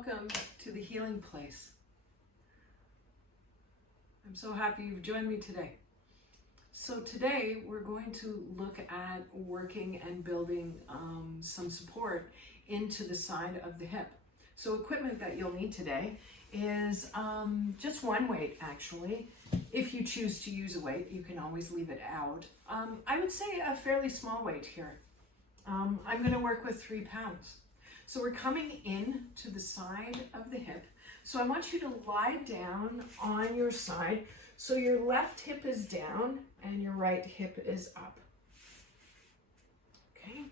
welcome to the Healing Place. I'm so happy you've joined me today. So today we're going to look at working and building some support into the side of the hip. So equipment that you'll need today is just one weight actually. If you choose to use a weight, you can always leave it out. I would say a fairly small weight here. I'm going to work with 3 pounds. So we're coming in to the side of the hip. So I want you to lie down on your side. So your left hip is down and your right hip is up. Okay.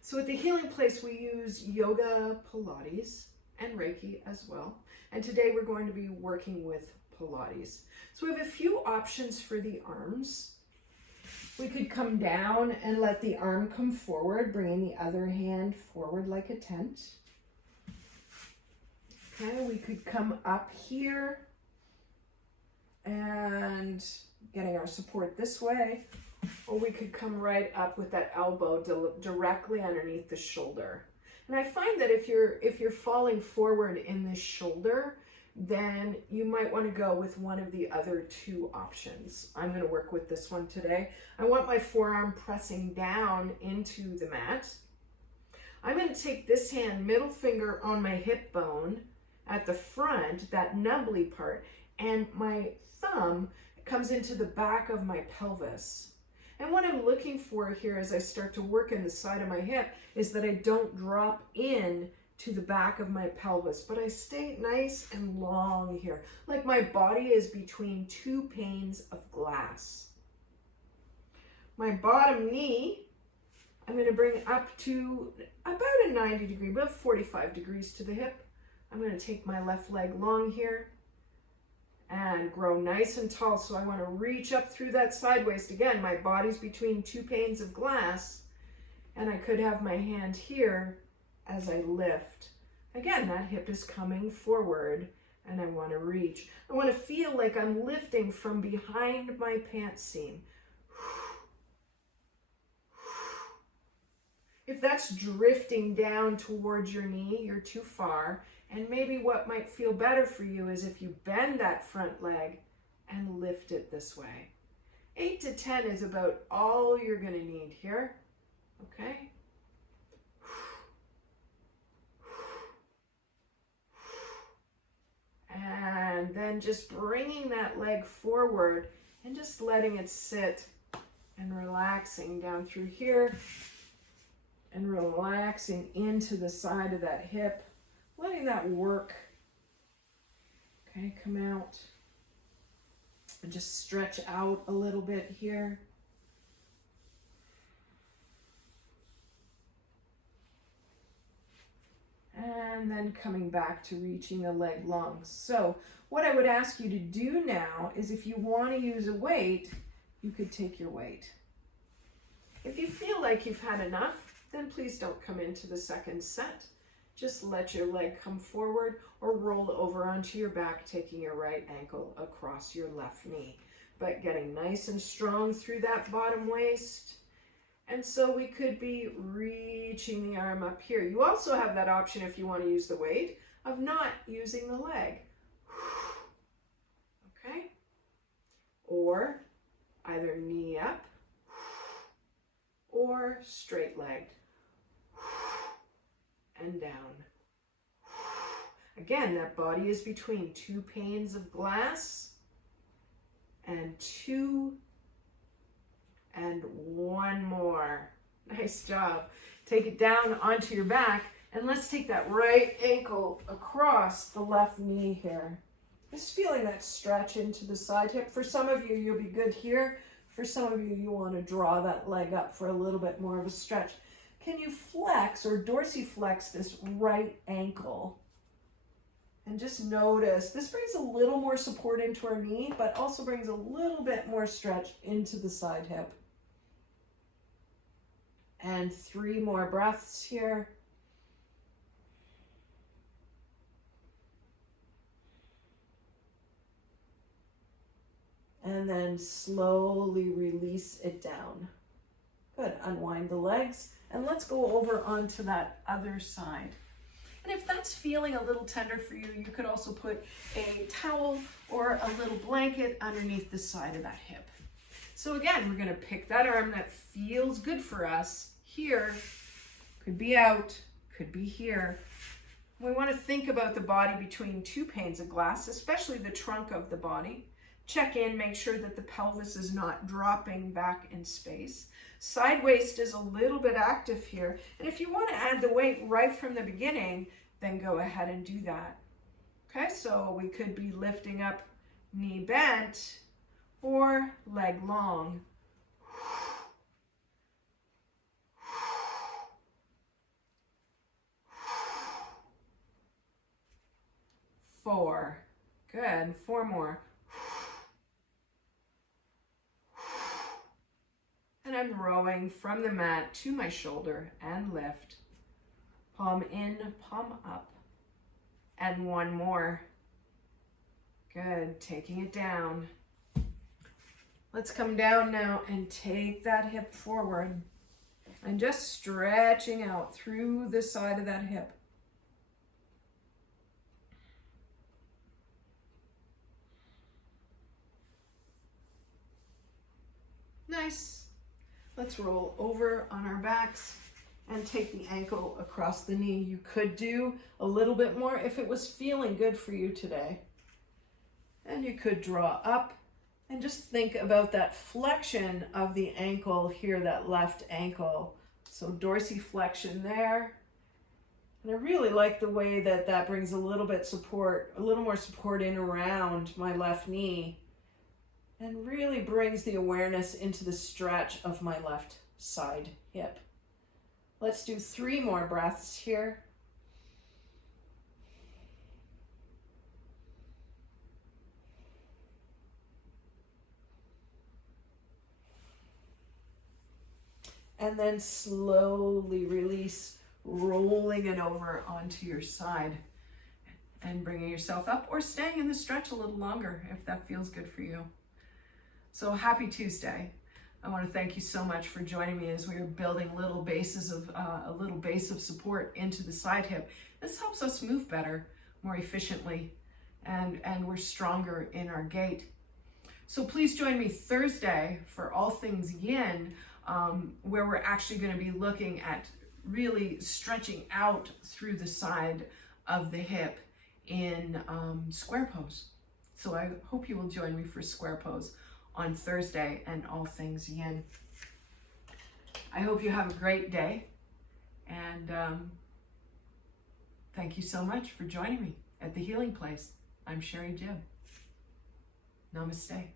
So at the Healing Place, we use yoga, Pilates, and Reiki as well. And today we're going to be working with Pilates. So we have a few options for the arms. We could come down and let the arm come forward, bringing the other hand forward like a tent. Okay, we could come up here and getting our support this way, or we could come right up with that elbow directly underneath the shoulder. And I find that if you're falling forward in this shoulder, then you might want to go with one of the other 2 options. I'm going to work with this one today. I want my forearm pressing down into the mat. I'm going to take this hand, middle finger on my hip bone at the front, that nubbly part, and my thumb comes into the back of my pelvis. And what I'm looking for here as I start to work in the side of my hip is that I don't drop in to the back of my pelvis, but I stay nice and long here, like my body is between 2 panes of glass. My bottom knee, I'm going to bring up to about a 90 degree, about 45 degrees to the hip. I'm going to take my left leg long here and grow nice and tall. So I want to reach up through that side waist. Again, my body's between 2 panes of glass, and I could have my hand here as I lift. Again, that hip is coming forward and I want to reach. I want to feel like I'm lifting from behind my pants seam. If that's drifting down towards your knee, you're too far. And maybe what might feel better for you is if you bend that front leg and lift it this way. 8 to 10 is about all you're going to need here. Okay? And then just bringing that leg forward and just letting it sit and relaxing down through here and relaxing into the side of that hip, letting that work. Okay, come out and just stretch out a little bit here. And then coming back to reaching the leg long. So what I would ask you to do now is if you want to use a weight, you could take your weight. If you feel like you've had enough, then please don't come into the second set. Just let your leg come forward or roll over onto your back, taking your right ankle across your left knee. But getting nice and strong through that bottom waist. And so we could be reaching the arm up here. You also have that option if you want to use the weight of not using the leg. Okay? Or either knee up or straight legged and down. Again, that body is between 2 panes of glass and 2 and 1 more. Nice job. Take it down onto your back, and let's take that right ankle across the left knee here. Just feeling that stretch into the side hip. For some of you, you'll be good here. For some of you, you want to draw that leg up for a little bit more of a stretch. Can you flex or dorsiflex this right ankle? And just notice, this brings a little more support into our knee, but also brings a little bit more stretch into the side hip. And 3 more breaths here. And then slowly release it down. Good, unwind the legs. And let's go over onto that other side. And if that's feeling a little tender for you, you could also put a towel or a little blanket underneath the side of that hip. So again, we're gonna pick that arm that feels good for us here. Could be out, could be here. We wanna think about the body between two panes of glass, especially the trunk of the body. Check in, make sure that the pelvis is not dropping back in space. Side waist is a little bit active here. And if you want to add the weight right from the beginning, then go ahead and do that. Okay, so we could be lifting up knee bent or leg long. 4. Good. 4 more. And I'm rowing from the mat to my shoulder and lift. Palm in, palm up. And 1 more. Good. Taking it down. Let's come down now and take that hip forward. And just stretching out through the side of that hip. Nice. Let's roll over on our backs and take the ankle across the knee. You could do a little bit more if it was feeling good for you today. And you could draw up and just think about that flexion of the ankle here, that left ankle. So dorsiflexion there. And I really like the way that that brings a little bit support, a little more support in around my left knee. And really brings the awareness into the stretch of my left side hip. Let's do 3 more breaths here. And then slowly release, rolling it over onto your side and bringing yourself up or staying in the stretch a little longer if that feels good for you. So happy Tuesday. I want to thank you so much for joining me as we are building little bases of a little base of support into the side hip. This helps us move better, more efficiently, and we're stronger in our gait. So please join me Thursday for All Things Yin, where we're actually going to be looking at really stretching out through the side of the hip in square pose. So I hope you will join me for square pose on Thursday and All Things Yin. I hope you have a great day, and thank you so much for joining me at The Healing Place. I'm Sherry Jib. Namaste.